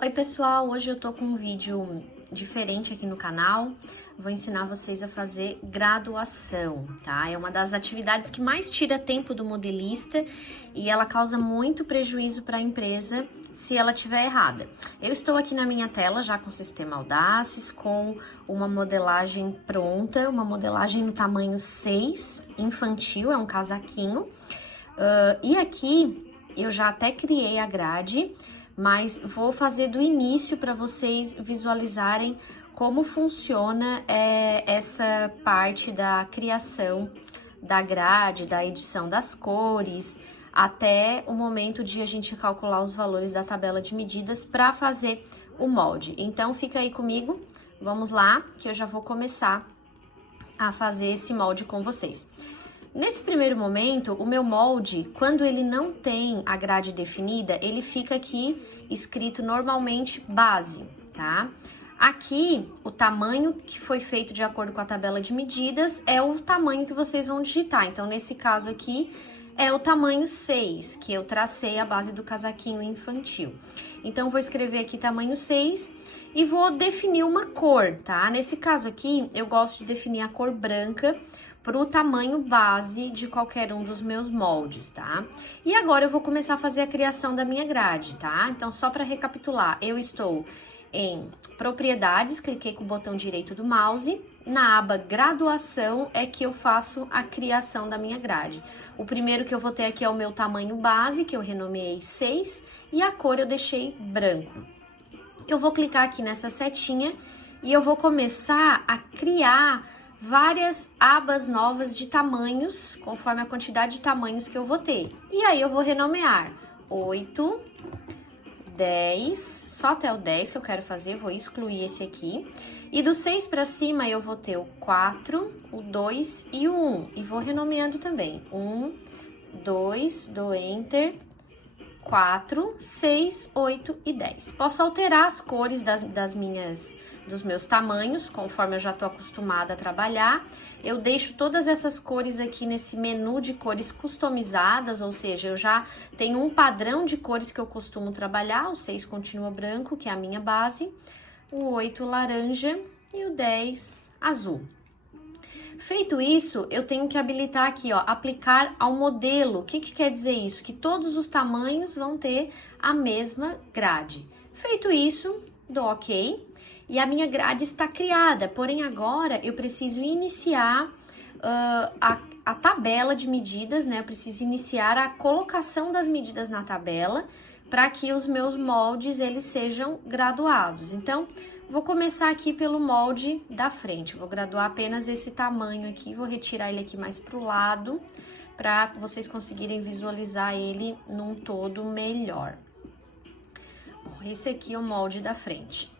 Oi pessoal, hoje eu tô com um vídeo diferente aqui no canal. Vou ensinar vocês a fazer graduação, tá? É uma das atividades que mais tira tempo do modelista e ela causa muito prejuízo para a empresa se ela estiver errada. Eu estou aqui na minha tela já com o sistema Audaces, com uma modelagem pronta, uma modelagem no tamanho 6, infantil, é um casaquinho. E aqui eu já até criei a grade, mas vou fazer do início para vocês visualizarem como funciona essa parte da criação da grade, da edição das cores, até o momento de a gente calcular os valores da tabela de medidas para fazer o molde. Então fica aí comigo, vamos lá, que eu já vou começar a fazer esse molde com vocês. Nesse primeiro momento, o meu molde, quando ele não tem a grade definida, ele fica aqui escrito normalmente base, tá? Aqui, o tamanho que foi feito de acordo com a tabela de medidas é o tamanho que vocês vão digitar. Então, nesse caso aqui, é o tamanho 6, que eu tracei a base do casaquinho infantil. Então, vou escrever aqui tamanho 6 e vou definir uma cor, tá? Nesse caso aqui, eu gosto de definir a cor branca para o tamanho base de qualquer um dos meus moldes, tá? E agora eu vou começar a fazer a criação da minha grade, tá? Então, só para recapitular, eu estou em propriedades, cliquei com o botão direito do mouse, na aba graduação é que eu faço a criação da minha grade. O primeiro que eu vou ter aqui é o meu tamanho base, que eu renomeei 6, e a cor eu deixei branco. Eu vou clicar aqui nessa setinha e eu vou começar a criar várias abas novas de tamanhos, conforme a quantidade de tamanhos que eu vou ter. E aí eu vou renomear 8, 10, só até o 10 que eu quero fazer, vou excluir esse aqui. E do 6 para cima eu vou ter o 4, o 2 e o 1. E vou renomeando também. 1, 2, dou Enter, 4, 6, 8 e 10. Posso alterar as cores dos meus tamanhos, conforme eu já tô acostumada a trabalhar. Eu deixo todas essas cores aqui nesse menu de cores customizadas, ou seja, eu já tenho um padrão de cores que eu costumo trabalhar. O 6 continua branco, que é a minha base, o 8 laranja e o 10 azul. Feito isso, eu tenho que habilitar aqui, ó, aplicar ao modelo. O que quer dizer isso? Que todos os tamanhos vão ter a mesma grade. Feito isso, dou OK. E a minha grade está criada, porém agora eu preciso iniciar a tabela de medidas, né? Eu preciso iniciar a colocação das medidas na tabela para que os meus moldes eles sejam graduados. Então, vou começar aqui pelo molde da frente, vou graduar apenas esse tamanho aqui, vou retirar ele aqui mais para o lado, para vocês conseguirem visualizar ele num todo melhor. Bom, esse aqui é o molde da frente.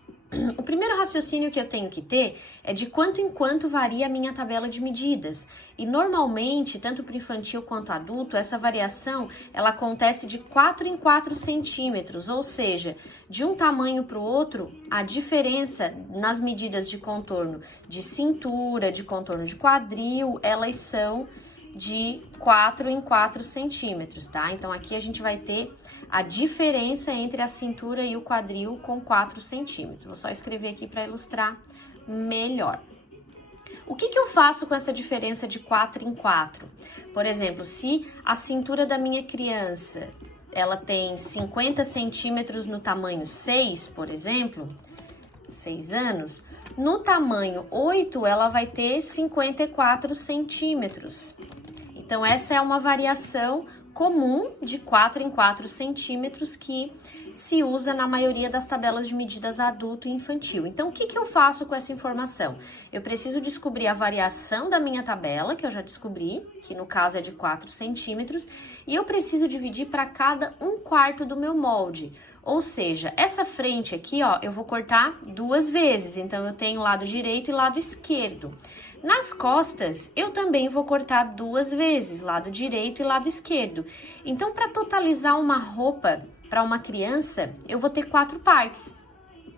O primeiro raciocínio que eu tenho que ter é de quanto em quanto varia a minha tabela de medidas. E normalmente, tanto para infantil quanto adulto, essa variação ela acontece de 4 em 4 centímetros, ou seja, de um tamanho para o outro, a diferença nas medidas de contorno de cintura, de contorno de quadril, elas são de 4 em 4 centímetros, tá? Então, aqui a gente vai ter a diferença entre a cintura e o quadril com 4 centímetros. Vou só escrever aqui para ilustrar melhor. O que eu faço com essa diferença de 4 em 4? Por exemplo, se a cintura da minha criança, ela tem 50 centímetros no tamanho 6, por exemplo, 6 anos, no tamanho 8, ela vai ter 54 centímetros. Então, essa é uma variação comum de 4 em 4 centímetros que se usa na maioria das tabelas de medidas adulto e infantil. Então, o que eu faço com essa informação? Eu preciso descobrir a variação da minha tabela, que eu já descobri, que no caso é de 4 centímetros, e eu preciso dividir para cada 1/4 do meu molde. Ou seja, essa frente aqui, ó, eu vou cortar 2 vezes, então eu tenho lado direito e lado esquerdo. Nas costas, eu também vou cortar 2 vezes, lado direito e lado esquerdo. Então, para totalizar uma roupa para uma criança, eu vou ter 4 partes.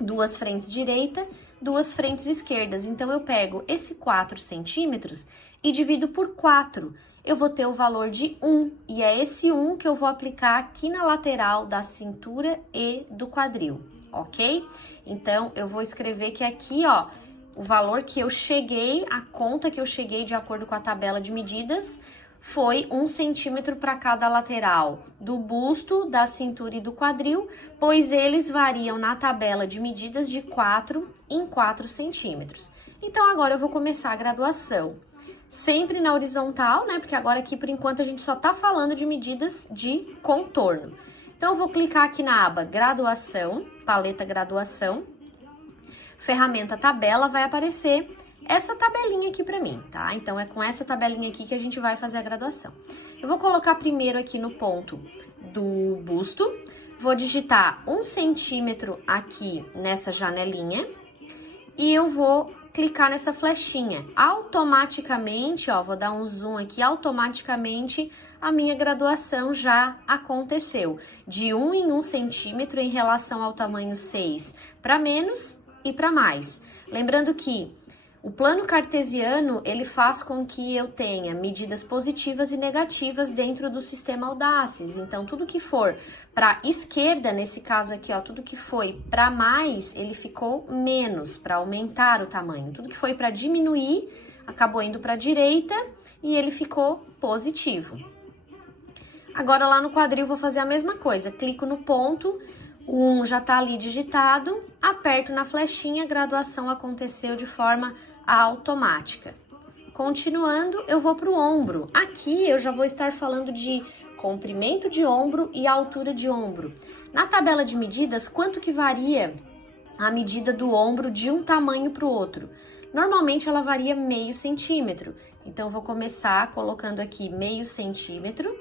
2 frentes direita, 2 frentes esquerdas. Então, eu pego esse 4 centímetros e divido por 4. Eu vou ter o valor de 1, e é esse 1 que eu vou aplicar aqui na lateral da cintura e do quadril. ok? Então, eu vou escrever que aqui, ó, o valor que eu cheguei, a conta que eu cheguei de acordo com a tabela de medidas, foi 1 centímetro para cada lateral do busto, da cintura e do quadril, pois eles variam na tabela de medidas de 4 em 4 centímetros. Então, agora eu vou começar a graduação. Sempre na horizontal, né? Porque agora aqui, por enquanto, a gente só tá falando de medidas de contorno. Então, eu vou clicar aqui na aba Graduação, paleta Graduação, ferramenta Tabela, vai aparecer essa tabelinha aqui pra mim, tá? Então, é com essa tabelinha aqui que a gente vai fazer a graduação. Eu vou colocar primeiro aqui no ponto do busto, vou digitar 1 centímetro aqui nessa janelinha e eu vou clicar nessa flechinha. Automaticamente, ó, vou dar um zoom aqui, automaticamente a minha graduação já aconteceu. De 1 em 1 centímetro em relação ao tamanho 6 para menos e para mais. Lembrando que o plano cartesiano, ele faz com que eu tenha medidas positivas e negativas dentro do sistema Audaces. Então, tudo que for para esquerda, nesse caso aqui, ó, tudo que foi para mais, ele ficou menos, para aumentar o tamanho. Tudo que foi para diminuir, acabou indo para a direita e ele ficou positivo. Agora, lá no quadril, vou fazer a mesma coisa. Clico no ponto, o 1 já está ali digitado, aperto na flechinha, a graduação aconteceu de forma automática. Continuando, eu vou para o ombro. Aqui eu já vou estar falando de comprimento de ombro e altura de ombro. Na tabela de medidas, quanto que varia a medida do ombro de um tamanho para o outro? Normalmente ela varia meio centímetro. Então, eu vou começar colocando aqui meio centímetro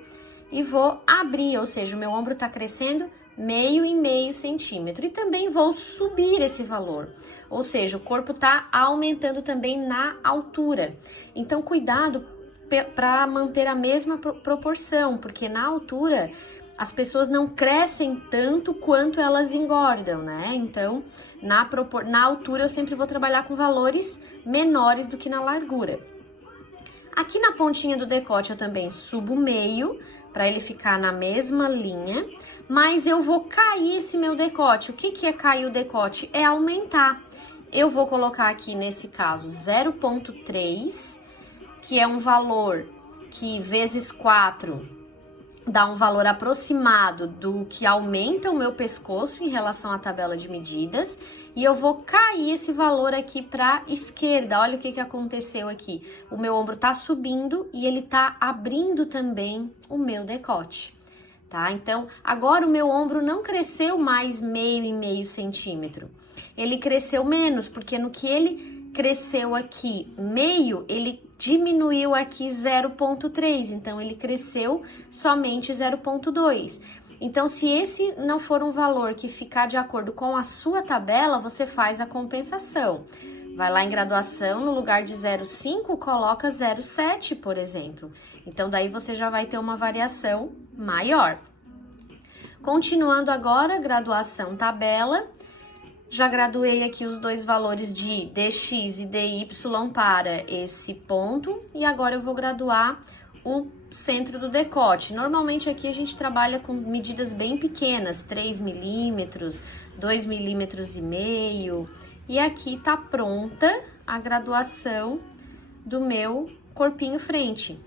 e vou abrir, ou seja, o meu ombro está crescendo meio em meio centímetro. E também vou subir esse valor, ou seja, o corpo está aumentando também na altura. Então, cuidado para manter a mesma proporção, porque na altura as pessoas não crescem tanto quanto elas engordam, né? Então, na altura eu sempre vou trabalhar com valores menores do que na largura. Aqui na pontinha do decote eu também subo meio, para ele ficar na mesma linha, mas eu vou cair esse meu decote. O que é cair o decote? É aumentar. Eu vou colocar aqui, nesse caso, 0,3, que é um valor que vezes 4 dá um valor aproximado do que aumenta o meu pescoço em relação à tabela de medidas. E eu vou cair esse valor aqui para a esquerda. Olha o que aconteceu aqui. O meu ombro tá subindo e ele tá abrindo também o meu decote, tá? Então, agora o meu ombro não cresceu mais meio em meio centímetro. Ele cresceu menos, porque no que ele cresceu aqui meio, ele diminuiu aqui 0,3. Então, ele cresceu somente 0,2. Então, se esse não for um valor que ficar de acordo com a sua tabela, você faz a compensação. Vai lá em graduação, no lugar de 0,5, coloca 0,7, por exemplo. Então, daí você já vai ter uma variação maior. Continuando agora, graduação tabela. Já graduei aqui os dois valores de dx e dy para esse ponto. E agora eu vou graduar o centro do decote. Normalmente aqui a gente trabalha com medidas bem pequenas, 3 milímetros, 2,5 milímetros. E aqui tá pronta a graduação do meu corpinho frente.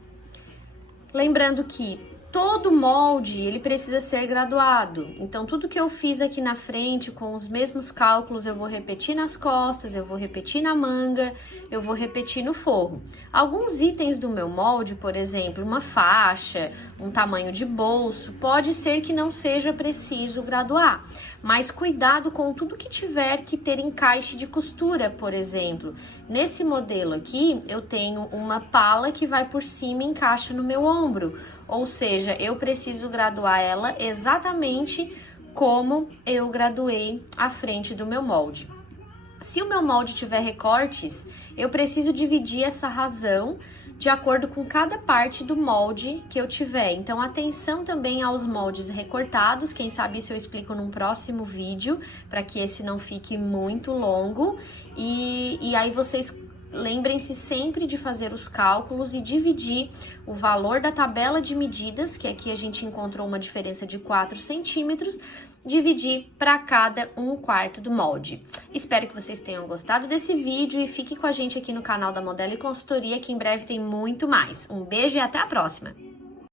Lembrando que todo molde, ele precisa ser graduado. Então, tudo que eu fiz aqui na frente, com os mesmos cálculos, eu vou repetir nas costas, eu vou repetir na manga, eu vou repetir no forro. Alguns itens do meu molde, por exemplo, uma faixa, um tamanho de bolso, pode ser que não seja preciso graduar. Mas cuidado com tudo que tiver que ter encaixe de costura, por exemplo. Nesse modelo aqui, eu tenho uma pala que vai por cima e encaixa no meu ombro. Ou seja, eu preciso graduar ela exatamente como eu graduei a frente do meu molde. Se o meu molde tiver recortes, eu preciso dividir essa razão de acordo com cada parte do molde que eu tiver. Então, atenção também aos moldes recortados, quem sabe isso eu explico num próximo vídeo, para que esse não fique muito longo. E aí vocês lembrem-se sempre de fazer os cálculos e dividir o valor da tabela de medidas, que aqui a gente encontrou uma diferença de 4 centímetros, dividir para cada 1/4 do molde. Espero que vocês tenham gostado desse vídeo e fique com a gente aqui no canal da Modelo e Consultoria, que em breve tem muito mais. Um beijo e até a próxima!